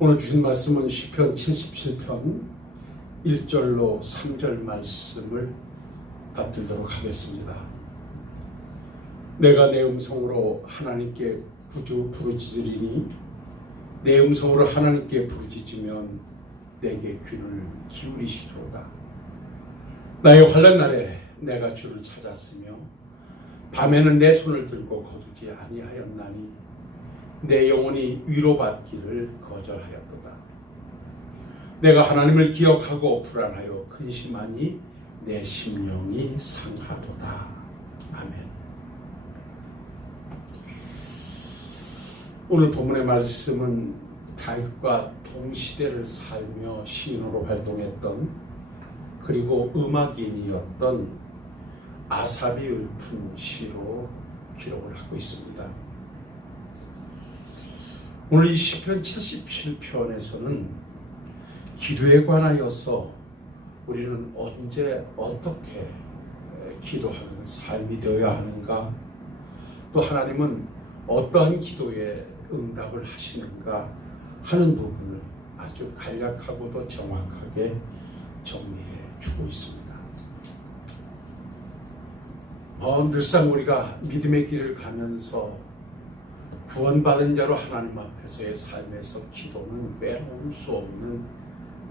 오늘 주신 말씀은 시편 77편 1절로 3절 말씀을 받들도록 하겠습니다. 내가 내 음성으로 하나님께 부르짖으리니 내 음성으로 하나님께 부르짖으면 내게 귀를 기울이시리로다. 나의 환난 날에 내가 주를 찾았으며 밤에는 내 손을 들고 거두지 아니하였나니 내 영혼이 위로받기를 거절하였도다. 내가 하나님을 기억하고 불안하여 근심하니 내 심령이 상하도다. 아멘. 오늘 본문의 말씀은 다윗과 동시대를 살며 시인으로 활동했던 그리고 음악인이었던 아삽이 읊은 시로 기록을 하고 있습니다. 오늘 이 시편 77편에서는 기도에 관하여서 우리는 언제 어떻게 기도하는 삶이 되어야 하는가, 또 하나님은 어떠한 기도에 응답을 하시는가 하는 부분을 아주 간략하고도 정확하게 정리해 주고 있습니다. 늘상 우리가 믿음의 길을 가면서 구원받은 자로 하나님 앞에서의 삶에서 기도는 빼놓을 수 없는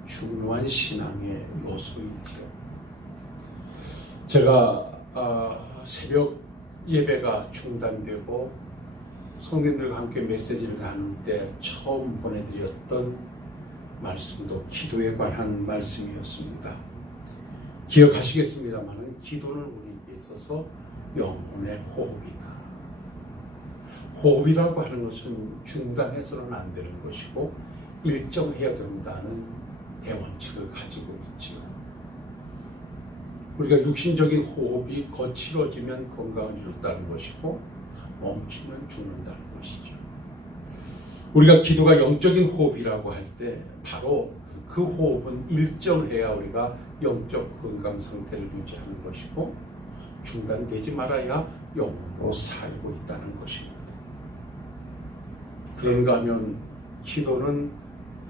중요한 신앙의 요소이지요. 제가 새벽 예배가 중단되고 성도님들과 함께 메시지를 나눌 때 처음 보내드렸던 말씀도 기도에 관한 말씀이었습니다. 기억하시겠습니다만 기도는 우리에게 있어서 영혼의 호흡이다. 호흡이라고 하는 것은 중단해서는 안 되는 것이고 일정해야 된다는 대원칙을 가지고 있지요. 우리가 육신적인 호흡이 거칠어지면 건강을 잃었다는 것이고 멈추면 죽는다는 것이죠. 우리가 기도가 영적인 호흡이라고 할 때 바로 그 호흡은 일정해야 우리가 영적 건강 상태를 유지하는 것이고 중단되지 말아야 영으로 살고 있다는 것입니다. 그런가 하면 기도는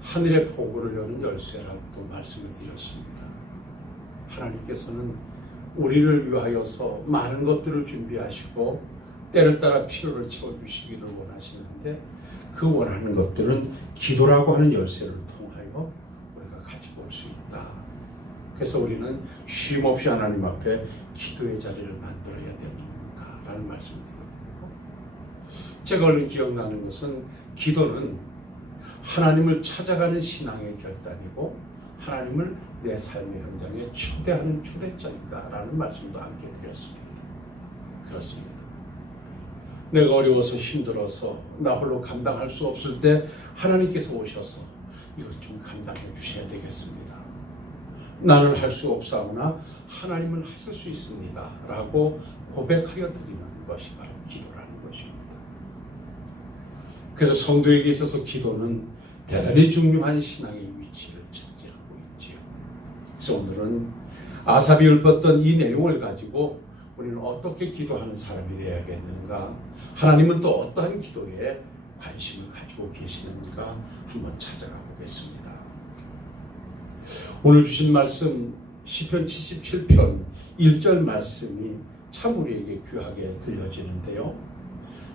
하늘의 포구를 여는 열쇠라고 말씀을 드렸습니다. 하나님께서는 우리를 위하여서 많은 것들을 준비하시고 때를 따라 필요를 채워주시기를 원하시는데 그 원하는 것들은 기도라고 하는 열쇠를 통하여 우리가 가지고 올 수 있다. 그래서 우리는 쉼없이 하나님 앞에 기도의 자리를 만들어야 된다라는 말씀을 드립니다. 제가 얼른 기억나는 것은 기도는 하나님을 찾아가는 신앙의 결단이고 하나님을 내 삶의 현장에 초대하는 초대장이다라는 말씀도 함께 드렸습니다. 그렇습니다. 내가 어려워서 힘들어서 나 홀로 감당할 수 없을 때 하나님께서 오셔서 이것 좀 감당해 주셔야 되겠습니다. 나는 할 수 없사오나 하나님은 하실 수 있습니다 라고 고백하여 드리는 것이 바로 기도라는 것입니다. 그래서 성도에게 있어서 기도는 대단히 중요한 신앙의 위치를 차지하고 있지요. 그래서 오늘은 아삽이 읊었던 이 내용을 가지고 우리는 어떻게 기도하는 사람이 되어야겠는가, 하나님은 또 어떠한 기도에 관심을 가지고 계시는가 한번 찾아가 보겠습니다. 오늘 주신 말씀 시편 77편 1절 말씀이 참 우리에게 귀하게 들려지는데요.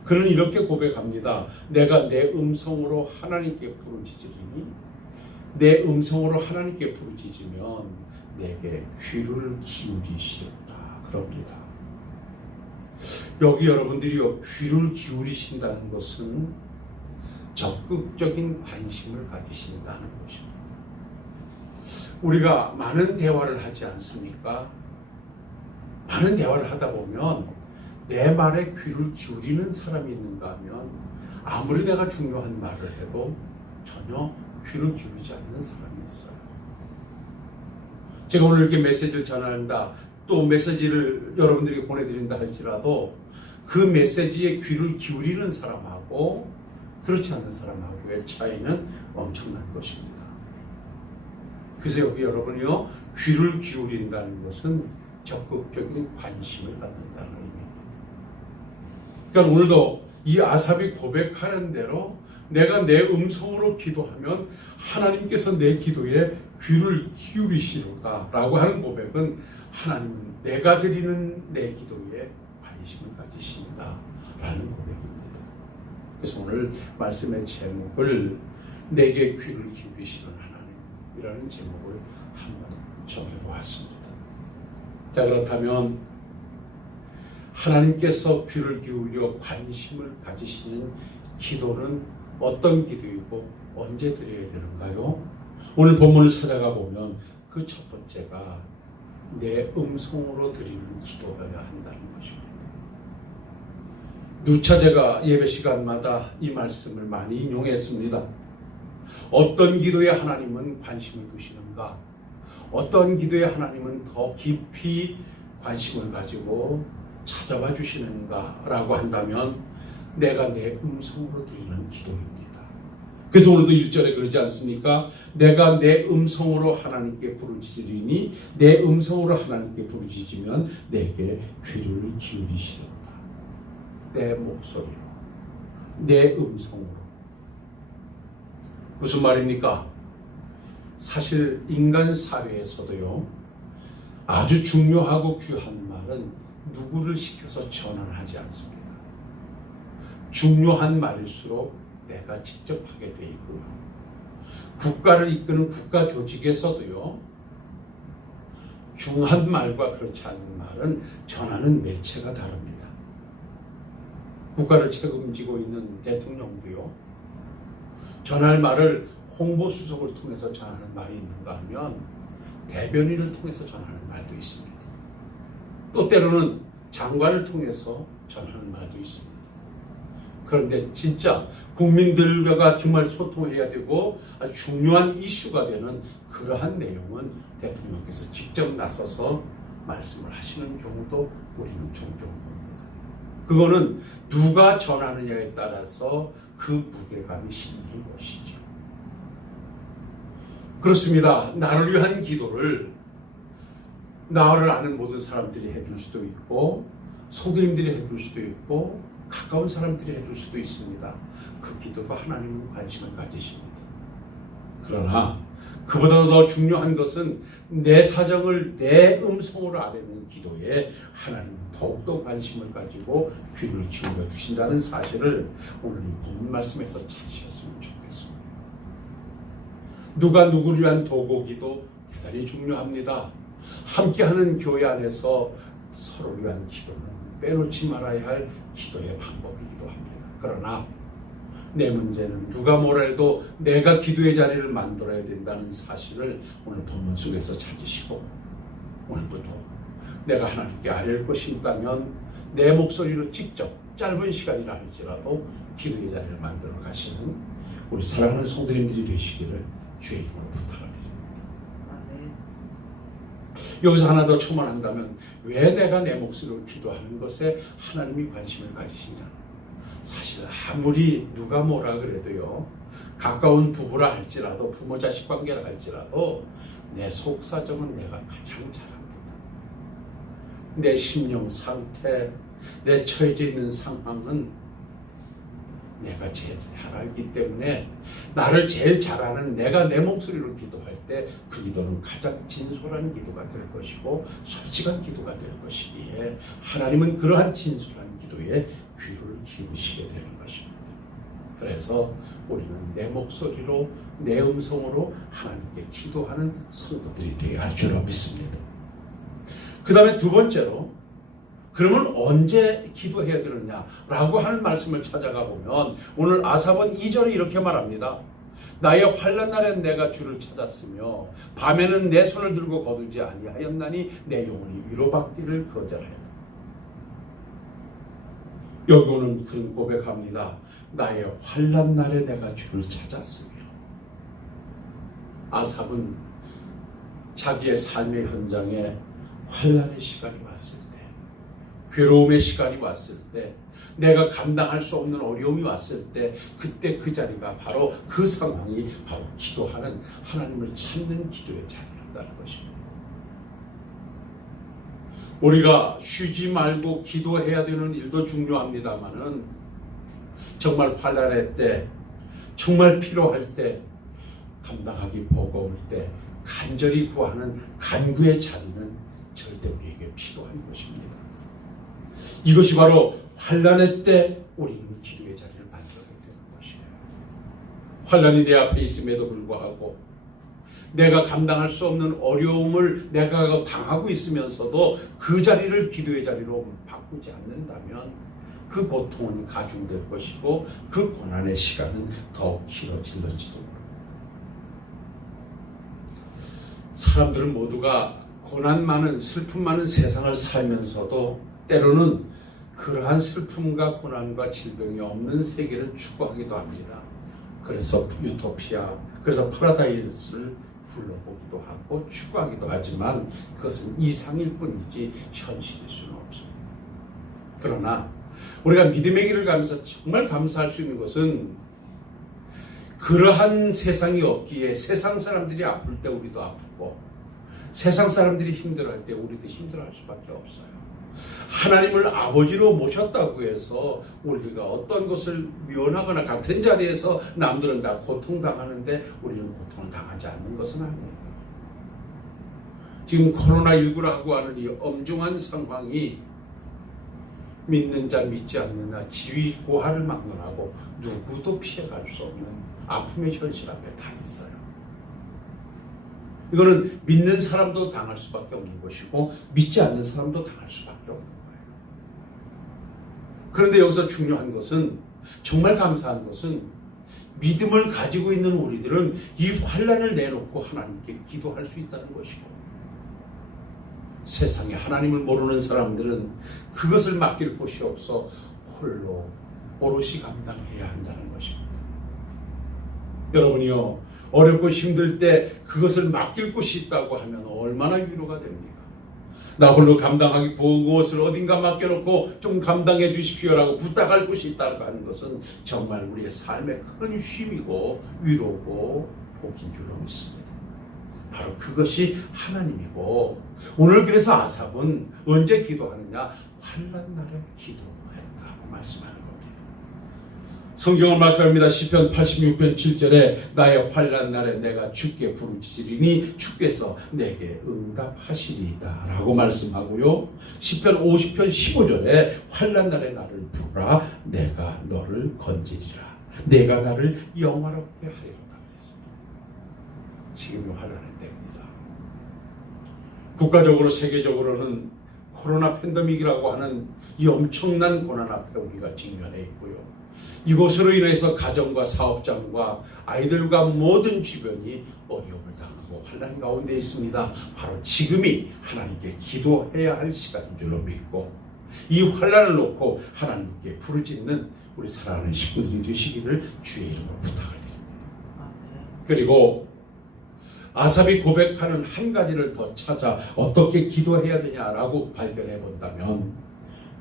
그는 이렇게 고백합니다. 내가 내 음성으로 하나님께 부르짖으리니 내 음성으로 하나님께 부르짖으면 내게 귀를 기울이시리로다. 그럽니다. 여기 여러분들이요, 귀를 기울이신다는 것은 적극적인 관심을 가지신다는 것입니다. 우리가 많은 대화를 하지 않습니까? 많은 대화를 하다 보면 내 말에 귀를 기울이는 사람이 있는가 하면 아무리 내가 중요한 말을 해도 전혀 귀를 기울이지 않는 사람이 있어요. 제가 오늘 이렇게 메시지를 전한다, 또 메시지를 여러분들에게 보내드린다 할지라도 그 메시지에 귀를 기울이는 사람하고 그렇지 않은 사람하고의 차이는 엄청난 것입니다. 그래서 여기 여러분이요, 귀를 기울인다는 것은 적극적인 관심을 갖는다는 의미입니다. 그러니까 오늘도 이 아삽이 고백하는 대로 내가 내 음성으로 기도하면 하나님께서 내 기도에 귀를 기울이시로다 라고 하는 고백은 하나님은 내가 드리는 내 기도에 관심을 가지신다 라는 고백입니다. 그래서 오늘 말씀의 제목을 내게 귀를 기울이시는 하나님이라는 제목을 한번 정해보았습니다. 자, 그렇다면 하나님께서 귀를 기울여 관심을 가지시는 기도는 어떤 기도이고 언제 드려야 되는가요? 오늘 본문을 찾아가 보면 그 첫 번째가 내 음성으로 드리는 기도여야 한다는 것입니다. 누차 제가 예배 시간마다 이 말씀을 많이 인용했습니다. 어떤 기도에 하나님은 관심을 두시는가? 어떤 기도에 하나님은 더 깊이 관심을 가지고 찾아와 주시는가? 라고 한다면 내가 내 음성으로 드리는 기도입니다. 그래서 오늘도 1절에 그러지 않습니까? 내가 내 음성으로 하나님께 부르짖으리니 내 음성으로 하나님께 부르짖으면 내게 귀를 기울이시도다. 내 목소리로, 내 음성으로. 무슨 말입니까? 사실 인간 사회에서도요, 아주 중요하고 귀한 말은 누구를 시켜서 전환하지 않습니다. 중요한 말일수록 내가 직접 하게 돼 있고요. 국가를 이끄는 국가 조직에서도요, 중한 말과 그렇지 않은 말은 전하는 매체가 다릅니다. 국가를 책임지고 있는 대통령도요, 전할 말을 홍보수석을 통해서 전하는 말이 있는가 하면 대변인을 통해서 전하는 말도 있습니다. 또 때로는 장관을 통해서 전하는 말도 있습니다. 그런데 진짜 국민들과 정말 소통해야 되고 아주 중요한 이슈가 되는 그러한 내용은 대통령께서 직접 나서서 말씀을 하시는 경우도 우리는 종종 봅니다. 그거는 누가 전하느냐에 따라서 그 무게감이 실리는 것이죠. 그렇습니다. 나를 위한 기도를 나를 아는 모든 사람들이 해줄 수도 있고 성도님들이 해줄 수도 있고 가까운 사람들이 해줄 수도 있습니다. 그 기도가 하나님은 관심을 가지십니다. 그러나 그보다 더 중요한 것은 내 사정을 내 음성으로 아뢰는 기도에 하나님은 더욱더 관심을 가지고 귀를 기울여 주신다는 사실을 오늘 이 본문 말씀에서 찾으셨으면 좋겠습니다. 누가 누구를 위한 도고기도 대단히 중요합니다. 함께하는 교회 안에서 서로를 위한 기도는 빼놓지 말아야 할 기도의 방법이기도 합니다. 그러나 내 문제는 누가 뭐라 해도 내가 기도의 자리를 만들어야 된다는 사실을 오늘 본문 속에서 찾으시고 오늘부터 내가 하나님께 아뢰을 것이 있다면 내 목소리로 직접 짧은 시간이라 할지라도 기도의 자리를 만들어 가시는 우리 사랑하는 성도님들이 되시기를 주의 이름으로 부탁을 드립니다. 여기서 하나 더 첨언한다면 왜 내가 내 목소리로 기도하는 것에 하나님이 관심을 가지시냐? 사실 아무리 누가 뭐라 그래도요, 가까운 부부라 할지라도 부모 자식 관계라 할지라도 내 속사정은 내가 가장 잘 압니다. 내 심령 상태, 내 처해져 있는 상황은 내가 제일 잘 알기 때문에 나를 제일 잘 아는 내가 내 목소리로 기도할 때 그 기도는 가장 진솔한 기도가 될 것이고 솔직한 기도가 될 것이기에 하나님은 그러한 진솔한 기도에 귀를 기울이시게 되는 것입니다. 그래서 우리는 내 목소리로 내 음성으로 하나님께 기도하는 성도들이 되어야 할 줄로 믿습니다. 그 다음에 두 번째로 그러면 언제 기도해야 되느냐라고 하는 말씀을 찾아가 보면 오늘 아삽은 2절에 이렇게 말합니다. 나의 환난 날에 내가 주를 찾았으며 밤에는 내 손을 들고 거두지 아니하였나니 내 영혼이 위로받기를 거절하였다. 여기 오는 그런 고백합니다. 나의 환난 날에 내가 주를 찾았으며. 아삽은 자기의 삶의 현장에 환난의 시간이 왔을 때, 괴로움의 시간이 왔을 때, 내가 감당할 수 없는 어려움이 왔을 때 그때 그 자리가 바로 그 상황이 바로 기도하는 하나님을 찾는 기도의 자리였다는 것입니다. 우리가 쉬지 말고 기도해야 되는 일도 중요합니다만은 정말 환난의 때 정말 필요할 때, 감당하기 버거울 때 간절히 구하는 간구의 자리는 절대 우리에게 필요한 것입니다. 이것이 바로 환난의 때 우리는 기도의 자리를 만들어야 되는 것이에요. 환난이 내 앞에 있음에도 불구하고 내가 감당할 수 없는 어려움을 내가 당하고 있으면서도 그 자리를 기도의 자리로 바꾸지 않는다면 그 고통은 가중될 것이고 그 고난의 시간은 더욱 길어질지도 모릅니다. 사람들은 모두가 고난 많은 슬픔 많은 세상을 살면서도 때로는 그러한 슬픔과 고난과 질병이 없는 세계를 추구하기도 합니다. 그래서 유토피아, 그래서 파라다이스를 불러보기도 하고 추구하기도 하지만 그것은 이상일 뿐이지 현실일 수는 없습니다. 그러나 우리가 믿음의 길을 가면서 정말 감사할 수 있는 것은 그러한 세상이 없기에 세상 사람들이 아플 때 우리도 아프고 세상 사람들이 힘들어할 때 우리도 힘들어할 수밖에 없어요. 하나님을 아버지로 모셨다고 해서 우리가 어떤 것을 미워하거나 같은 자리에서 남들은 다 고통당하는데 우리는 고통을 당하지 않는 것은 아니에요. 지금 코로나19라고 하는 이 엄중한 상황이 믿는 자 믿지 않는 자 지위고하를 막론하고 누구도 피해갈 수 없는 아픔의 현실 앞에 다 있어요. 이거는 믿는 사람도 당할 수밖에 없는 것이고 믿지 않는 사람도 당할 수밖에 없는 거예요. 그런데 여기서 중요한 것은 정말 감사한 것은 믿음을 가지고 있는 우리들은 이 환난을 내놓고 하나님께 기도할 수 있다는 것이고 세상에 하나님을 모르는 사람들은 그것을 맡길 곳이 없어 홀로 오롯이 감당해야 한다는 것입니다. 여러분이요, 어렵고 힘들 때 그것을 맡길 곳이 있다고 하면 얼마나 위로가 됩니까? 나 홀로 감당하기 무엇을 어딘가 맡겨놓고 좀 감당해 주십시오라고 부탁할 곳이 있다고 하는 것은 정말 우리의 삶의 큰 쉼이고 위로고 복인 줄로 믿습니다. 바로 그것이 하나님이고 오늘 그래서 아삽은 언제 기도하느냐? 환난 날에 기도했다고 말씀하는 겁니다. 성경은 말씀합니다. 시편 86편 7절에 나의 환난 날에 내가 주께 부르짖으리니 주께서 내게 응답하시리이다 라고 말씀하고요. 시편 50편 15절에 환난 날에 나를 부르라 내가 너를 건지리라 내가 나를 영화롭게 하리로다 그랬습니다. 지금이 환난의 때입니다. 국가적으로 세계적으로는 코로나 팬데믹이라고 하는 이 엄청난 고난 앞에 우리가 직면해 있고요. 이것으로 인해서 가정과 사업장과 아이들과 모든 주변이 어려움을 당하고 환난 가운데 있습니다. 바로 지금이 하나님께 기도해야 할 시간인 줄로 믿고 이 환난을 놓고 하나님께 부르짖는 우리 사랑하는 식구들이 되시기를 주의 이름으로 부탁을 드립니다. 그리고 아삽이 고백하는 한 가지를 더 찾아 어떻게 기도해야 되냐라고 발견해 본다면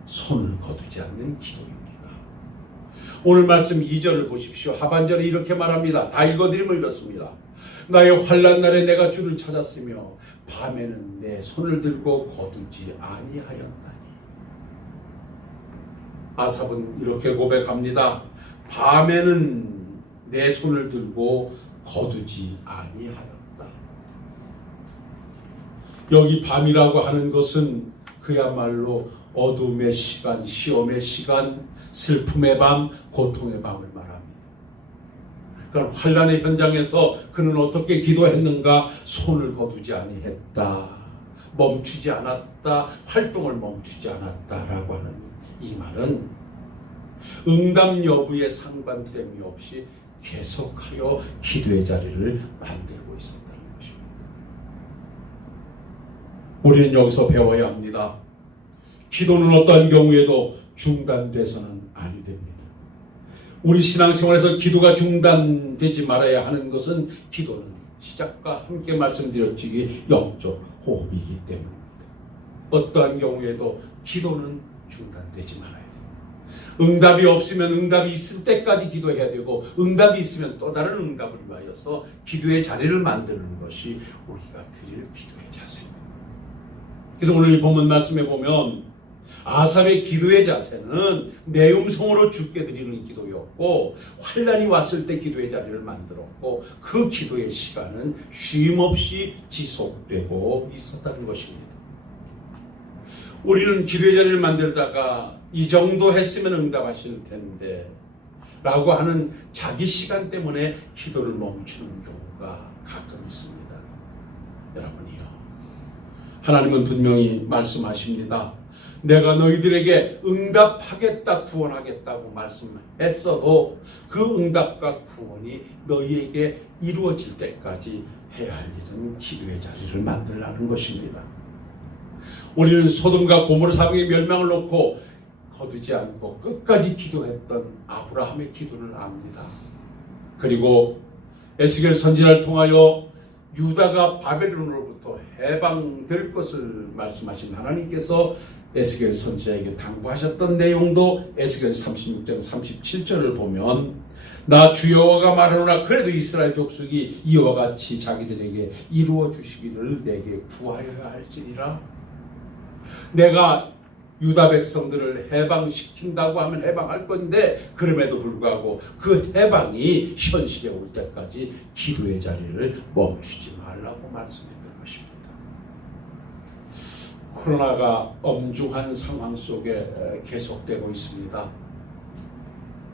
손을 거두지 않는 기도입니다. 오늘 말씀 2절을 보십시오. 하반절에 이렇게 말합니다. 다 읽어드리면 이렇습니다. 나의 환난 날에 내가 주를 찾았으며 밤에는 내 손을 들고 거두지 아니하였다니. 아삽은 이렇게 고백합니다. 밤에는 내 손을 들고 거두지 아니하였다. 여기 밤이라고 하는 것은 그야말로 어둠의 시간, 시험의 시간, 슬픔의 밤, 고통의 밤을 말합니다. 그러니까 환난의 현장에서 그는 어떻게 기도했는가? 손을 거두지 아니했다. 멈추지 않았다. 활동을 멈추지 않았다라고 하는 이 말은 응답 여부에 상관됨이 없이 계속하여 기도의 자리를 만들고 있었다는 것입니다. 우리는 여기서 배워야 합니다. 기도는 어떠한 경우에도 중단돼서는 아니 됩니다. 우리 신앙생활에서 기도가 중단되지 말아야 하는 것은 기도는 시작과 함께 말씀드렸지기 영적 호흡이기 때문입니다. 어떠한 경우에도 기도는 중단되지 말아야 됩니다. 응답이 없으면 응답이 있을 때까지 기도해야 되고 응답이 있으면 또 다른 응답을 위하여서 기도의 자리를 만드는 것이 우리가 드릴 기도의 자세입니다. 그래서 오늘 이 본문 말씀에 보면 아삽의 기도의 자세는 내 음성으로 주께 드리는 기도였고 환난이 왔을 때 기도의 자리를 만들었고 그 기도의 시간은 쉼없이 지속되고 있었다는 것입니다. 우리는 기도의 자리를 만들다가 이 정도 했으면 응답하실 텐데 라고 하는 자기 시간 때문에 기도를 멈추는 경우가 가끔 있습니다. 여러분이요, 하나님은 분명히 말씀하십니다. 내가 너희들에게 응답하겠다, 구원하겠다고 말씀했어도 그 응답과 구원이 너희에게 이루어질 때까지 해야 할 일은 기도의 자리를 만들라는 것입니다. 우리는 소돔과 고모라 사방의 멸망을 놓고 거두지 않고 끝까지 기도했던 아브라함의 기도를 압니다. 그리고 에스겔 선지자를 통하여 유다가 바벨론으로부터 해방될 것을 말씀하신 하나님께서 에스겔 선지자에게 당부하셨던 내용도 에스겔 36장 37절을 보면 나 주 여호와가 말하노라 그래도 이스라엘 족속이 이와 같이 자기들에게 이루어 주시기를 내게 구하여야 할지니라. 내가 유다 백성들을 해방시킨다고 하면 해방할 건데 그럼에도 불구하고 그 해방이 현실에 올 때까지 기도의 자리를 멈추지 말라고 말씀했던 것입니다. 코로나가 엄중한 상황 속에 계속되고 있습니다.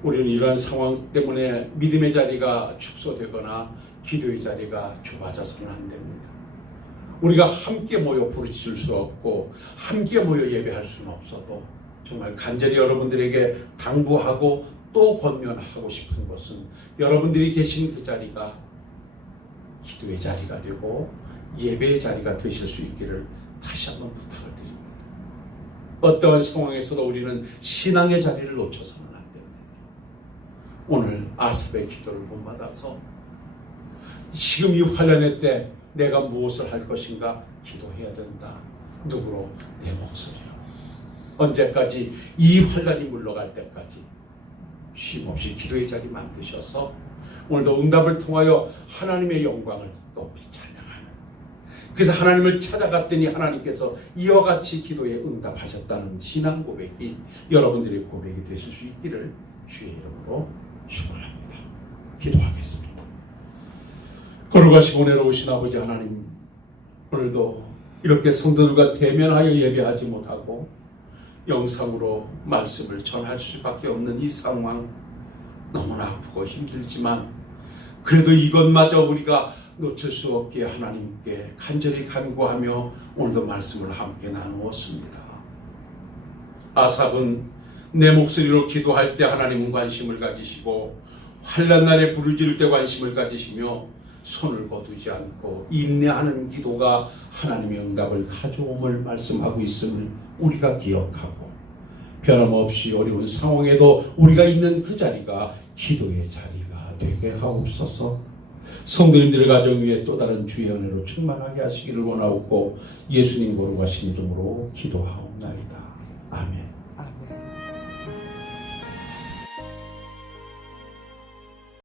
우리는 이러한 상황 때문에 믿음의 자리가 축소되거나 기도의 자리가 좁아져서는 안 됩니다. 우리가 함께 모여 부르실 수 없고 함께 모여 예배할 수는 없어도 정말 간절히 여러분들에게 당부하고 또 권면하고 싶은 것은 여러분들이 계신 그 자리가 기도의 자리가 되고 예배의 자리가 되실 수 있기를 다시 한번 부탁을 드립니다. 어떠한 상황에서도 우리는 신앙의 자리를 놓쳐서는 안 됩니다. 오늘 아삽의 기도를 본받아서 지금 이 환난의 때 내가 무엇을 할 것인가 기도해야 된다. 누구로? 내 목소리로. 언제까지? 이 환난이 물러갈 때까지 쉼없이 기도의 자리 만드셔서 오늘도 응답을 통하여 하나님의 영광을 높이 찬양하는, 그래서 하나님을 찾아갔더니 하나님께서 이와 같이 기도에 응답하셨다는 신앙 고백이 여러분들의 고백이 되실 수 있기를 주의 이름으로 축원합니다. 기도하겠습니다. 거룩하시고 은혜로우신 아버지 하나님, 오늘도 이렇게 성도들과 대면하여 예배하지 못하고 영상으로 말씀을 전할 수밖에 없는 이 상황, 너무나 아프고 힘들지만 그래도 이것마저 우리가 놓칠 수 없게 하나님께 간절히 간구하며 오늘도 말씀을 함께 나누었습니다. 아삽은 내 목소리로 기도할 때 하나님은 관심을 가지시고 환난 날에 부르짖을 때 관심을 가지시며 손을 거두지 않고 인내하는 기도가 하나님의 응답을 가져옴을 말씀하고 있음을 우리가 기억하고 변함없이 어려운 상황에도 우리가 있는 그 자리가 기도의 자리가 되게 하옵소서. 성도님들의 가정 위에 또 다른 주의 은혜로 충만하게 하시기를 원하옵고 예수님 거룩하신 이름으로 기도하옵나이다. 아멘.